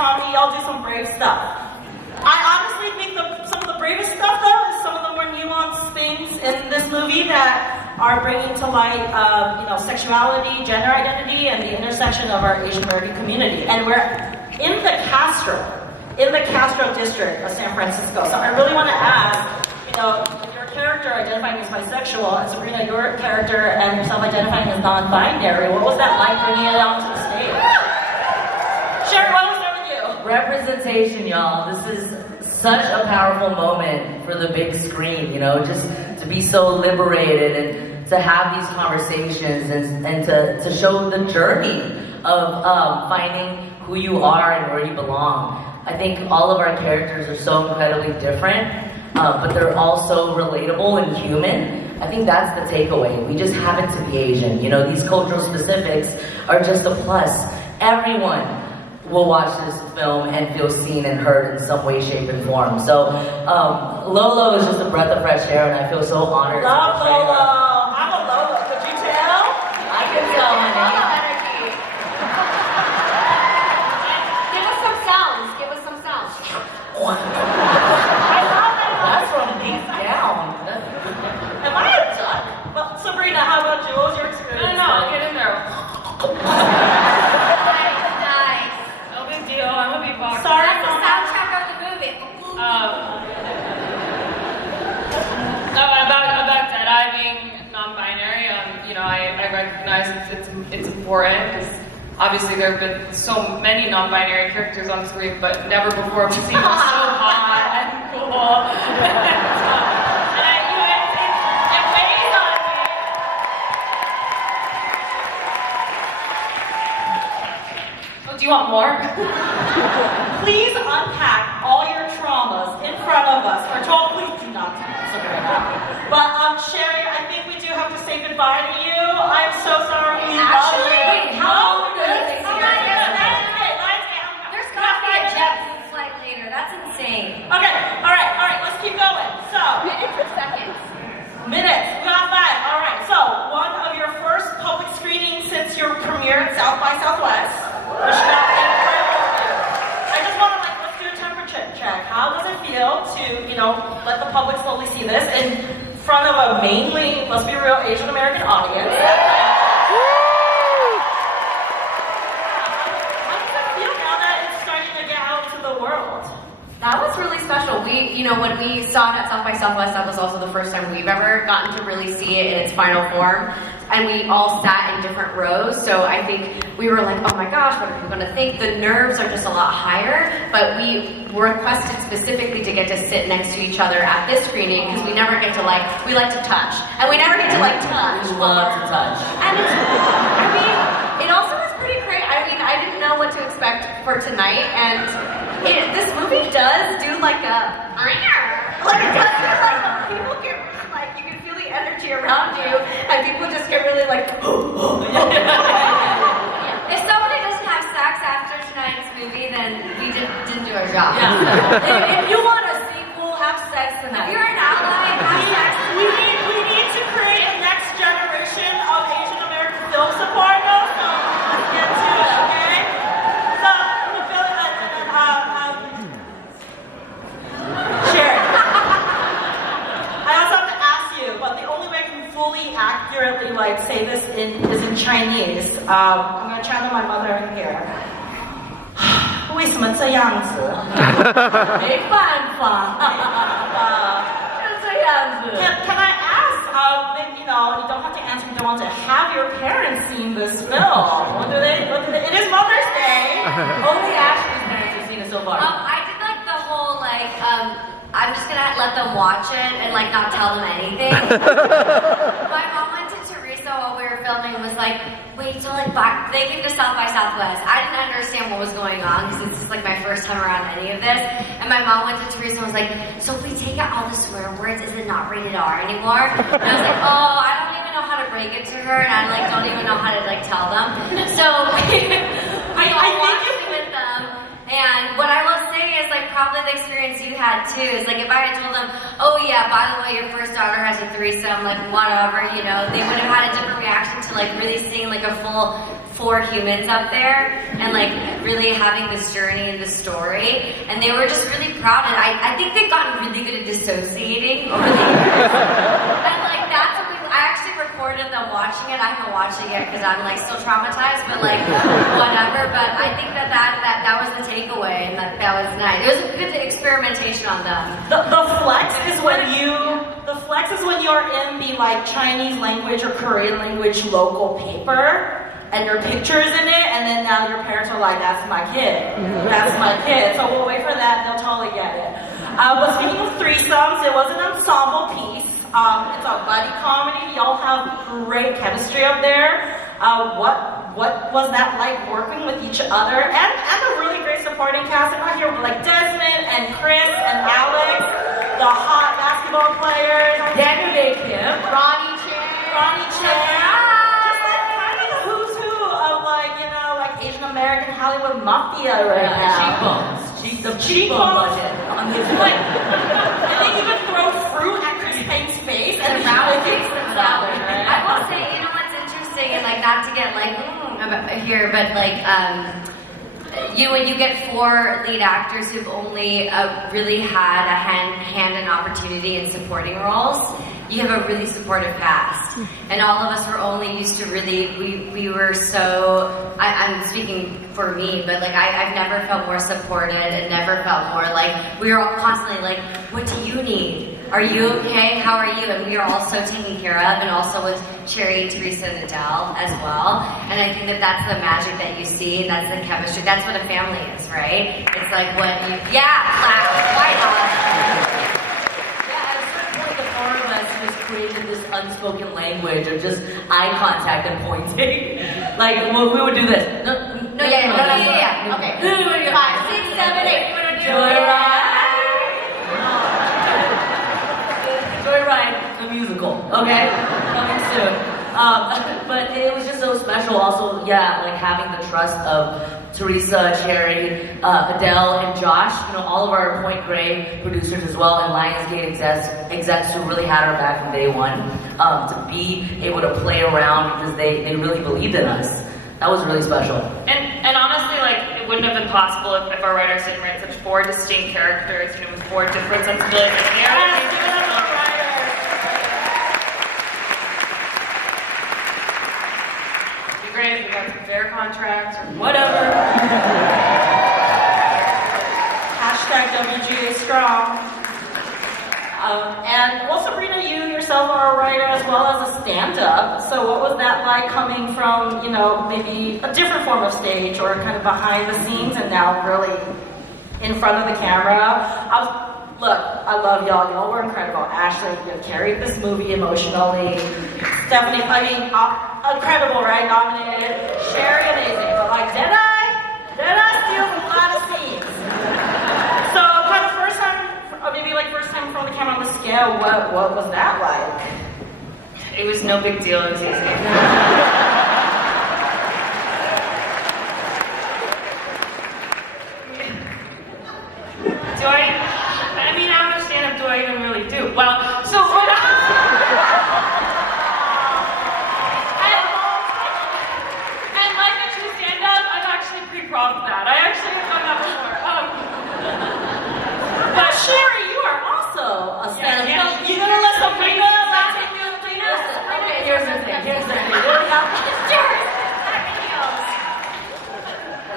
comedy, y'all do some brave stuff. I honestly think some of the bravest stuff, though, is some of the more nuanced things in this movie that are bringing to light, sexuality, gender identity, and the intersection of our Asian American community. And we're in the Castro district of San Francisco. So I really want to ask, your character identifying as bisexual, and Sabrina, your character and yourself identifying as non-binary, what was that like bringing it onto the stage? Sherry, why don't we start with you? Representation, y'all. This is such a powerful moment for the big screen, just to be so liberated and to have these conversations and to show the journey of finding who you are and where you belong. I think all of our characters are so incredibly different, but they're all so relatable and human. I think that's the takeaway. We just happen to be Asian. These cultural specifics are just a plus. Everyone will watch this film and feel seen and heard in some way, shape, and form. So Lolo is just a breath of fresh air, and I feel so honored. Love Lolo. I'm a Lolo. Could you tell? I can tell, honey. That's from deep down. Am I a duck? Well, Sabrina, how about you? What was your experience? No, get in there. Nice. No big deal. I'm a beatboxer. Sorry, That's the soundtrack of the movie. About Deadeye being non-binary, I recognize it's important because obviously there have been so many non-binary characters on screen, but never before have we seen them so hot and cool. It weighs on me. Oh, do you want more? Please unpack all your traumas in front of us. Or please do not, Sabrina. But Sherry, I think we do have to say goodbye to you. I'm so sorry. We love you. Wait, how long are There's gotta be a jet flight later. That's insane. Okay, all right, let's keep going. So, Minutes or seconds? minutes, we got 5. All right, so one of your first public screenings since your premiere at South by Southwest, which got incredible reviews. I just want to let's do a temperature check. How does it feel to, let the public slowly see this in front of a mainly, let's be real, Asian American audience? That was really special. When we saw it at South by Southwest, that was also the first time we've ever gotten to really see it in its final form. And we all sat in different rows, so I think we were like, oh my gosh, what are people gonna think? The nerves are just a lot higher, but we were requested specifically to get to sit next to each other at this screening, because we never get to we like to touch. And we never get to touch. We love to touch. And it also was pretty great. I didn't know what to expect for tonight, and this movie does do it does people get you can feel the energy around you, and people just get really Yeah. If somebody doesn't have sex after tonight's movie, then we didn't do our job. Yeah. If you want a sequel, have sex tonight. If you're an ally, have sex tonight. We need to create a next generation of Asian American film support, though, so let's get to it, okay? So, Sherry. I also have to ask you, but the only way I can fully accurately say this is in Chinese. I'm gonna channel my mother here. 为什么这样子？没办法。就这样子。Can I ask? You don't have to answer if you don't want to. Have your parents seen this film? What do they? It is Mother's Day. Only Ashley's parents have seen it so far. I did the whole I'm just gonna let them watch it and not tell them anything. My mom went to Teresa while we were filming and was like, wait till they came to South by Southwest. I didn't understand what was going on because this is my first time around any of this. And my mom went to Teresa and was like, so if we take out all the swear words, is it not rated R anymore? And I was like, oh, I don't even know how to break it to her, and I don't even know how to tell them. So I watched it with them. And what I will say is probably the experience you had too is if I had told them, oh yeah, by the way, your first daughter has a threesome, whatever, they would have had a different reaction to really seeing a full 4 humans up there, and really having this journey and this story, and they were just really proud. And I think they've gotten really good at dissociating over the years. And like that's what I actually recorded them watching it. I haven't watching it because I'm like still traumatized, but like whatever. But I think that was the takeaway, and that was nice. It was a good experimentation on them. The flex is when you're in the like Chinese language or Korean language local paper and your picture's in it, and then now your parents are like, that's my kid. That's my kid. So we'll wait for that, they'll totally get it. But speaking of threesomes, it was an ensemble piece. It's a buddy comedy. Y'all have great chemistry up there. What was that like working with each other? And a really great supporting cast. I'm out here with like Desmond and Chris and Alex, the hot basketball players, Daniel Day Kim, Ronnie Chan. Just like kind of the who's who of like, you know, like Asian American Hollywood mafia right now. The cheekbone budget on this like, and they even throw fruit at Chris Payne's face and Around the face themselves. I will say, you know what's interesting, and like not to get like here, but like when you get 4 lead actors who've only really had a hand and opportunity in supporting roles, you have a really supportive cast. And all of us were only used to really, we were so, I'm speaking for me, but like I've never felt more supported and never felt more like, we were all constantly like, what do you need? Are you okay? How are you? And we are all so taken care of, and also with Cherry, Teresa, and Adele as well. And I think that that's the magic that you see, that's the chemistry, that's what a family is, right? It's like when you, clap, White House. At a certain point, the 4 of us just created this unspoken language of just eye contact and pointing. Like, well, we would do this. No. Okay. 5, 6, 7, 8. Joyride. Joyride, the musical, okay? Coming soon. But it was just so special also, like having the trust of Teresa, Cherry, Adele, and Josh, you know, all of our Point Grey producers as well, and Lionsgate execs who really had our back from day one, to be able to play around because they really believed in us. That was really special. And honestly, like, it wouldn't have been possible if our writers didn't write such 4 distinct characters, you know, with 4 different sensibilities. It'd be great if we got some fair contracts or whatever. Hashtag WGA strong. And well, Sabrina, you yourself are a writer as well as a stand-up. So what was that like coming from, you know, maybe a different form of stage or kind of behind the scenes and now really in front of the camera? Look, I love y'all. Y'all were incredible. Ashley, you carried this movie emotionally. Stephanie, incredible, right? Nominated. Sherry, amazing. But like, did I steal a lot of scenes? So kind of first time in front of the camera on the scale, what was that like? It was no big deal, it was easy. I understand, do I even really do? Well, so and like a true stand-up, I'm actually pretty proud of that. I actually have done that before. But Sherry, you are also a stand-up. You gonna let Sabrina take you the thing? Okay, here's the thing.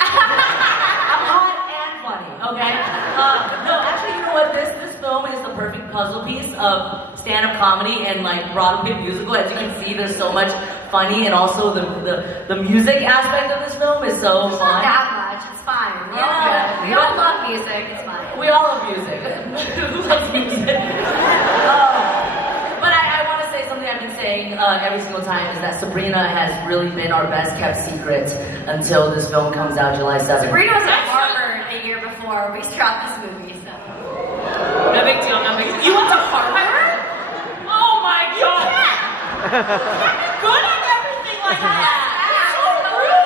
I'm hot and funny, okay? No, actually, you know what? This film is the perfect puzzle piece of stand-up comedy and like Broadway musical. As you can see, there's so much funny, and also the music aspect of this film is so It's fun. not that much, it's fine. We all love music, it's fine. We all love music. Who loves music? But I want to say something I've been saying every single time is that Sabrina has really been our best kept secret until this film comes out July 7th. Sabrina was at Harvard the year before we shot this movie, so. No big deal, no big deal. You went to Harvard? Oh my god! Good on everything like that. So rude.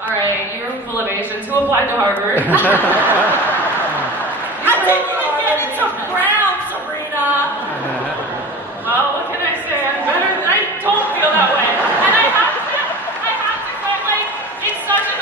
Alright, you're full of Asians. Who applied to Harvard? I didn't even get into Brown, Sabrina. Well, what can I say? I don't feel that way. And I have to, but like, it's such an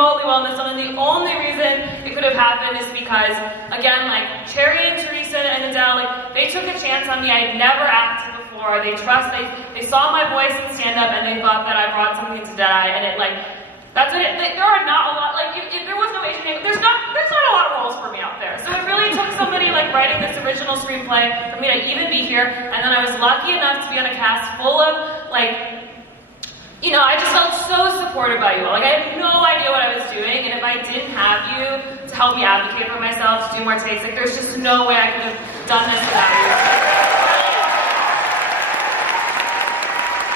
remotely well in this one, and the only reason it could have happened is because, again, like Cherry and Teresa and Adele, like they took a chance on me. I had never acted before. They saw my voice in stand-up, and they thought that I brought something to Dead Eye, and it like, that's what there are not a lot, like if there was no Asian name, there's not a lot of roles for me out there. So it really took somebody like writing this original screenplay for me to even be here, and then I was lucky enough to be on a cast full of like, you know, I just felt so supported by you all. Like, I had no idea what I was doing, and if I didn't have you to help me advocate for myself, to do more takes, like, there's just no way I could have done this without you.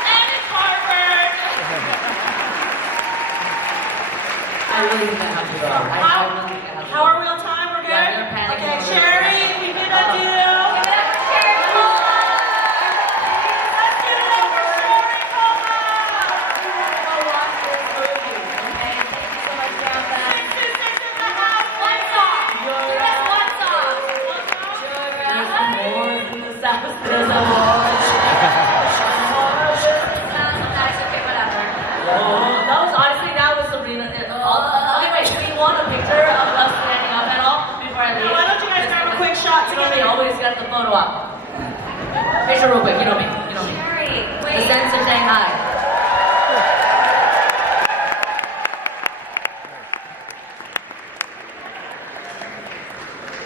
And it's Harvard! I really think I have to go. I really think I have to go. How are we on time? We're good? Yeah, they're panicking. Okay, Sherry, we did a deal. That was honestly, that was Sabrina. Okay, wait, do we want a picture of us standing up at all before I leave? Why don't you guys grab a quick shot You know me, together? always get the photo op. Picture real quick, you know me, you know me. Sherry, The wait. sense of Shanghai.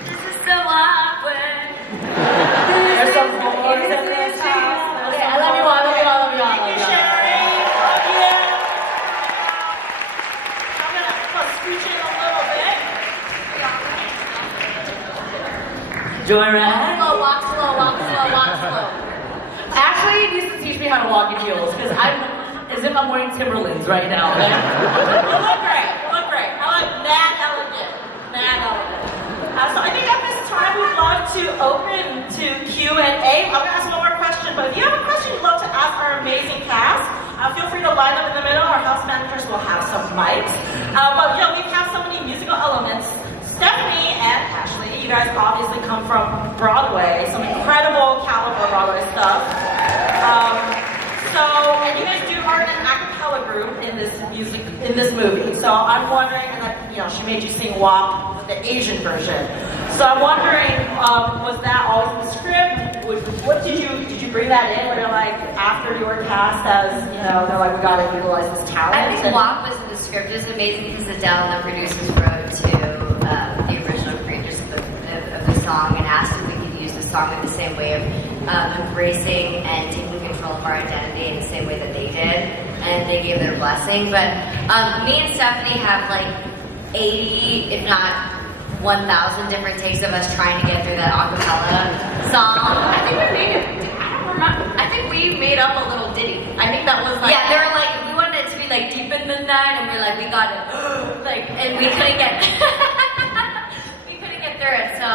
This is so awkward. There's some more in this house. Okay, I love you all, I love you all, I love you all, I Thank love you, you all. Sherry. Love you. I'm gonna scooch in a little bit. Joyride? Slow, walk slow, walk slow, walk slow. Ashley needs to teach me how to walk in heels, because I'm as if I'm wearing Timberlands right now. You look great. You look great. I like mad elegant. Mad elegant. So I think at this time we'd love to open to Q&A. I'm gonna ask one more question, but if you have a question you'd love to ask our amazing cast, feel free to line up in the middle. Our house managers will have some mics. But you know, we have so many musical elements. Stephanie and Ashley, you guys obviously come from Broadway, some incredible caliber Broadway stuff. And you guys are in an a cappella group in this movie. So I'm wondering, and you know, she made you sing WAP with the Asian version. So I'm wondering, was that always in the script? What did you bring that in? Where you're like, after you were cast as, you know, they're like, we gotta utilize this talent. I think WAP was in the script. It was amazing because Adele and the producers wrote to the original creators of the song and asked if we could use the song in the same way of embracing and taking control of our identity in the same way that they did, and they gave their blessing. But me and Stephanie have like 80, if not 1,000 different takes of us trying to get through that acapella song. I think we made it. I don't remember. I think we made up a little ditty. I think that was like. Yeah, they were like, we wanted it to be like deep in the night, and we were like, we got it. Like, and we couldn't get we couldn't get through it. So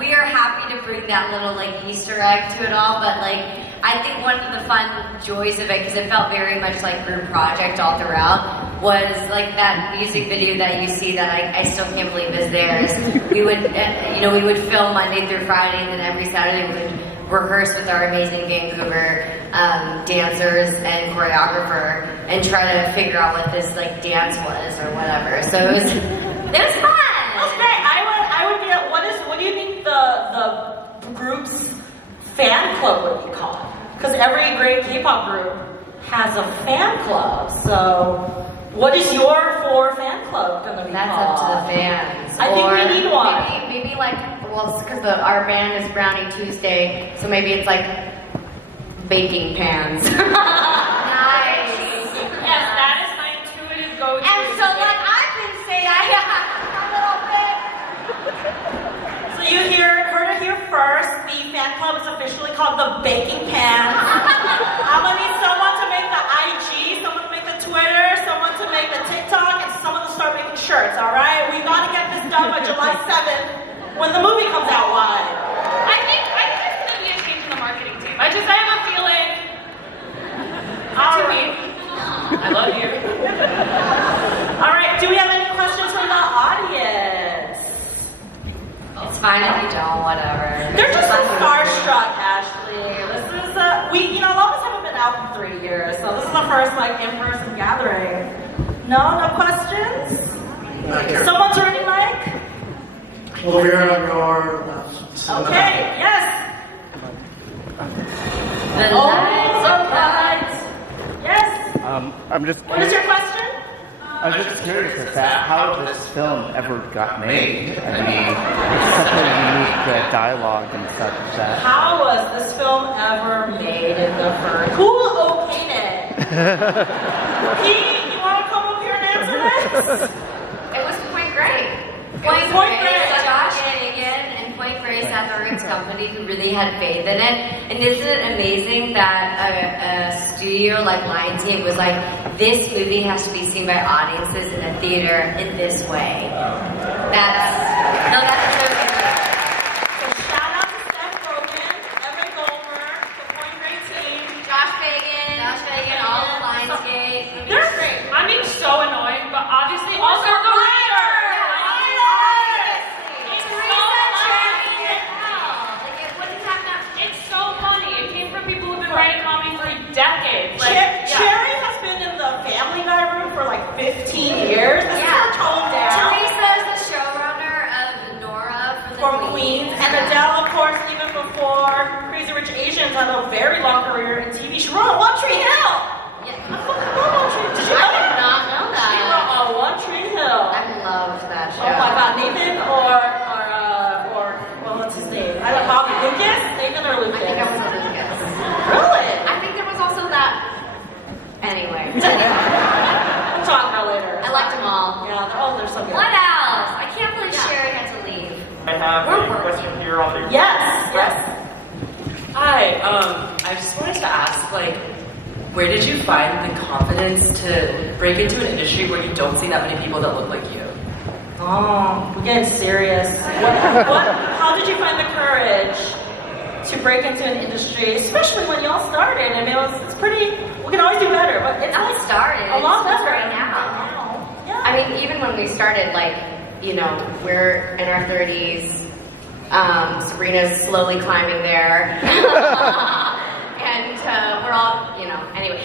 we are happy to bring that little like Easter egg to it all. But like, I think one of the fun joys of it, because it felt very much like group project all throughout, was like that music video that you see that I still can't believe is theirs. We would we would film Monday through Friday, and then every Saturday we would rehearse with our amazing Vancouver dancers and choreographer and try to figure out what this like dance was or whatever. So it was fun. That's great. I would be. What do you think the group's fan club would be called? Because every great K-pop group has a fan club. So, what is your fan club going to be That's called? up to the fans. I think we need one. Maybe like, well, because our band is Brownie Tuesday, so maybe it's like baking pans. Nice. Yes, that is my intuitive go-to. And so, like I've been saying, I got a little bit. So you heard it here first. The fan club is officially called the Baking Pan. I'm gonna need someone to make the IG, someone to make the Twitter, someone to make the TikTok, and someone to start making shirts. All right, we gotta get this done by July 7th when the movie comes out live. I think there's gonna be a change in the marketing team. I have a feeling. All To right. me. I love you. All right. Do we have any questions from the audience? It's fine if you don't, whatever. They're just so starstruck, Ashley. This is a lot of us haven't been out in 3 years, so this is the first like in-person gathering. No questions? Someone's running mic? Over here on your left. Okay, yes. The lights. Yes. I'm just What is your question? I'm just curious as to how this film ever got made. I mean, it's such a unique dialogue and such that. How was this film ever made in the first? Who okayed it? Pete, you want to come up here and answer this? It was Point Grey. Point Grey. Josh Hagan and Point Grey Seth Rogen's company who really had faith in it. And isn't it amazing that a studio like Lionsgate was like, this movie has to be seen by audiences in a theater in this way. That's so good. So shout out to Seth Rogen, Evan Goldberg, the Point Grey team. Josh Hagan, all of Lionsgate. They're great. I'm being so annoying, but obviously also the writer. It's so funny. It came from people who've been writing comedy for decades. Cherry has been in the Family Guy room for like 15 years. This is her tone down. Teresa is the showrunner of Nora From Queens. And Adele, of course, even before Crazy Rich Asians, had a very long career in TV. She wrote One Tree Hill. Yeah. I fucking love One Tree Hill. Did you I know did that? not know that. She wrote One Tree Hill. I loved that show. Oh my God, Nathan or well, what's his name? I don't know, Bobby Lucas? Nathan or Lucas? I think I was a Lucas. Really? I think there was also that. Anyway. We'll talk about it later. I liked them all. Yeah, they're so good. What else? I can't believe Sherry had to leave. I have a question here on the. Yes. Hi, I just wanted to ask, like, where did you find the confidence to break into an industry where you don't see that many people that look like you? Oh, we're getting serious. How did you find the courage to break into an industry, especially when y'all started? I mean, it's pretty, we can always do better, but it's Not started. a lot It's better right now. Yeah. I mean, even when we started, like, you know, we're in our 30s. Sabrina's slowly climbing there. And we're all, you know, anyway.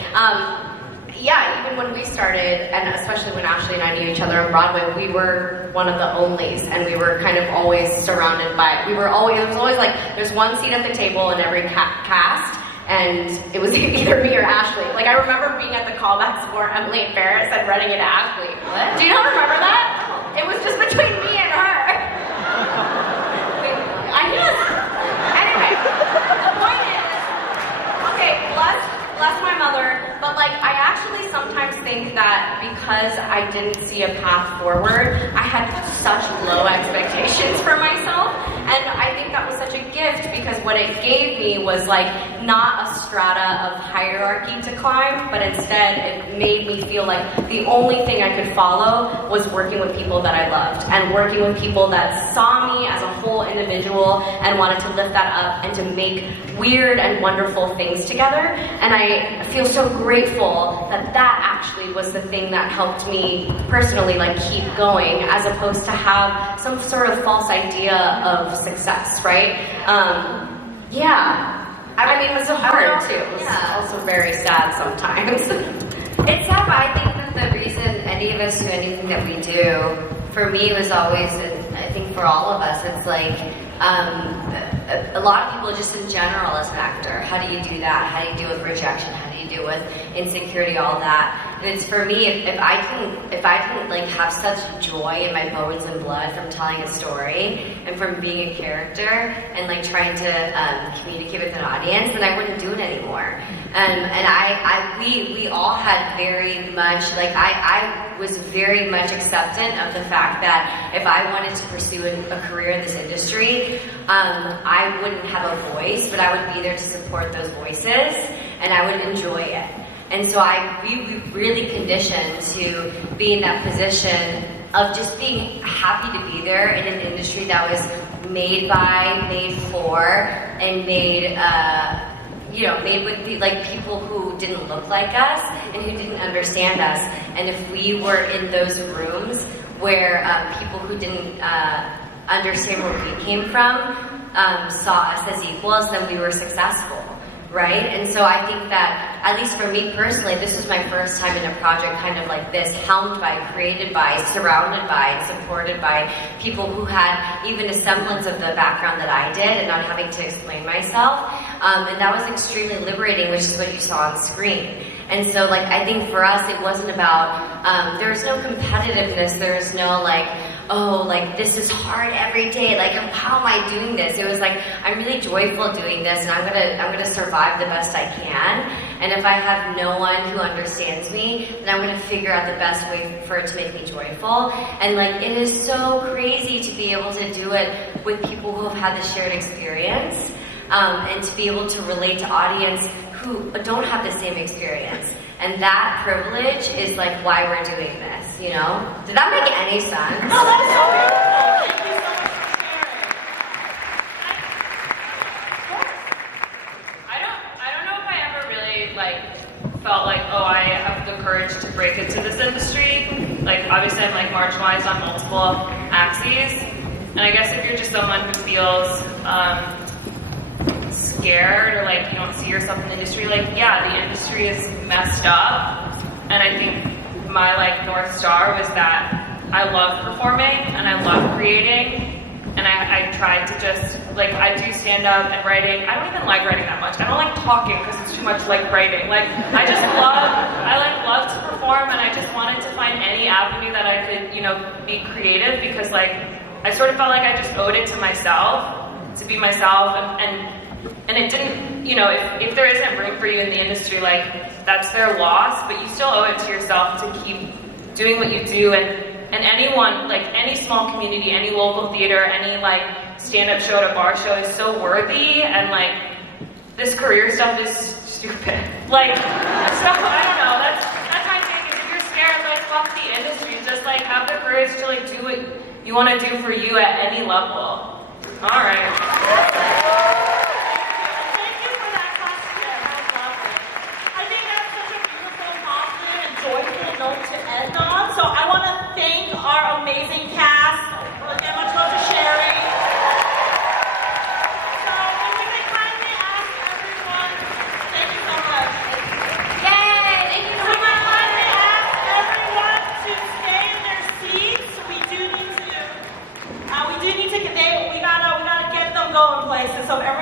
Yeah, even when we started, and especially when Ashley and I knew each other on Broadway, we were one of the onlys, and we were kind of always surrounded by, it was always like, there's one seat at the table in every cast, and it was either me or Ashley. Like, I remember being at the callbacks for Emily and Ferris and running into Ashley. What? Do you not remember that? It was just between me and her. I guess. Anyway, the point is, okay, bless my mother, but like, I actually sometimes think that because I didn't see a path forward, I had such low expectations for myself, and I think that was such a gift because what it gave me was like not a strata of hierarchy to climb, but instead it made me feel like the only thing I could follow was working with people that I loved and working with people that saw me as a whole individual and wanted to lift that up and to make weird and wonderful things together. And I feel so grateful that that actually was the thing that helped me personally like keep going, as opposed to have some sort of false idea of success, right? Yeah. I mean, it was hard too. It was also very sad sometimes. It's sad, but I think that the reason any of us do anything that we do, for me, it was always, and I think for all of us, it's like, a lot of people just in general as an actor, how do you do that? How do you deal with rejection? How do you deal with insecurity, all that? And it's for me, if I can like have such joy in my bones and blood from telling a story and from being a character and like trying to communicate with an audience, then I wouldn't do it anymore. And we all had very much, like I was very much acceptant of the fact that if I wanted to pursue a career in this industry, I wouldn't have a voice, but I would be there to support those voices, and I would enjoy it. And so we really conditioned to be in that position of just being happy to be there in an industry that was made by, made for, and made with like people who didn't look like us and who didn't understand us. And if we were in those rooms where people who didn't understand where we came from saw us as equals, then we were successful. right? And so I think that, at least for me personally, this was my first time in a project kind of like this, helmed by, created by, surrounded by, and supported by people who had even a semblance of the background that I did and not having to explain myself. And that was extremely liberating, which is what you saw on screen. And so, like, I think for us, it wasn't about, there was no competitiveness, there was no, like, oh, like, this is hard every day, like, how am I doing this? It was like, I'm really joyful doing this, and I'm gonna survive the best I can, and if I have no one who understands me, then I'm gonna figure out the best way for it to make me joyful. And, like, it is so crazy to be able to do it with people who have had the shared experience, and to be able to relate to audience who don't have the same experience. And that privilege is like why we're doing this, you know? Did that make any sense? No, that is so beautiful. Thank you so much for sharing. I don't know if I ever really like felt like, oh, I have the courage to break into this industry. Like, obviously I'm like marginalized on multiple axes. And I guess if you're just someone who feels scared or like you don't see yourself in the industry, like, yeah, the industry is messed up. And I think my like North Star was that I love performing and I love creating. And I tried to just, like, I do stand up and writing. I don't even like writing that much. I don't like talking because it's too much like writing. Like, I love to perform, and I just wanted to find any avenue that I could, you know, be creative, because like, I sort of felt like I just owed it to myself, to be myself, and it didn't, you know, if there isn't room for you in the industry, like, that's their loss, but you still owe it to yourself to keep doing what you do. And anyone, like any small community, any local theater, any like stand-up show at a bar show is so worthy, and like this career stuff is stupid. Like, stuff, I don't know, that's my take. If you're scared, like, fuck the industry. Just like have the courage to like do what you want to do for you at any level. All right. To end on. So I want to thank our amazing cast. Again, much love to Sherry. So if we could kindly ask everyone, thank you so much. Yay! Thank you so We much. could kindly ask everyone to stay in their seats. We do need to we gotta get them going places. So everyone